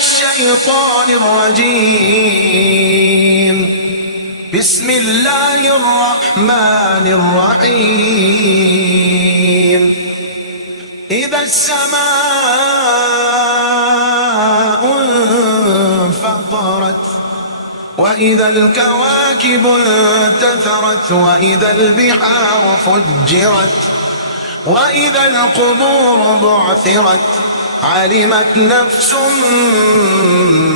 الشيطان الرجيم. بسم الله الرحمن الرحيم. إذا السماء انفطرت وإذا الكواكب انتثرت وإذا البحار فجرت وإذا القبور بعثرت علمت نفس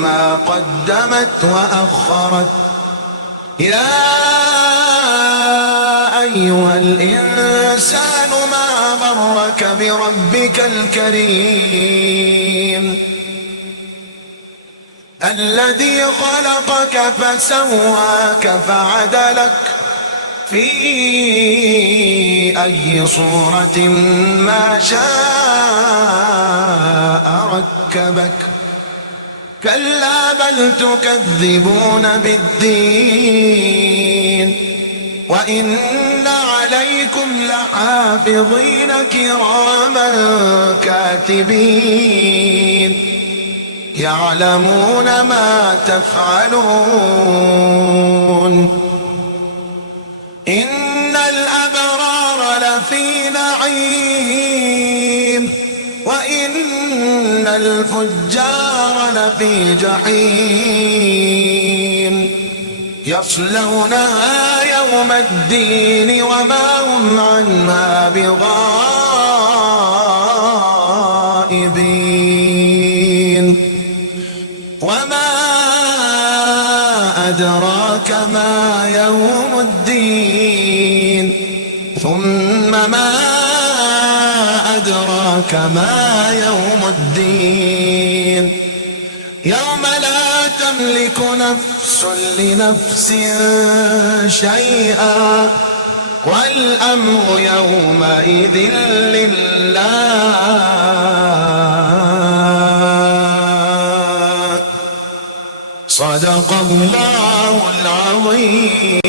ما قدمت وأخرت. يا أيها الإنسان ما غرك بربك الكريم الذي خلقك فسواك فعدلك في أي صورة ما شاء ركبك. كلا بل تكذبون بالدين وإن عليكم لحافظين كراما كاتبين يعلمون ما تفعلون. إن الأبرار لفي نعيم وإن الفجار لفي جحيم يصلونها يوم الدين وما هم عنها بغائبين. وما أدراك ما يوم الدين ثم ما أدراك ما يوم الدين يوم لا تملك نفس لنفس شيئا والأمر يومئذ لله. صدق الله العظيم.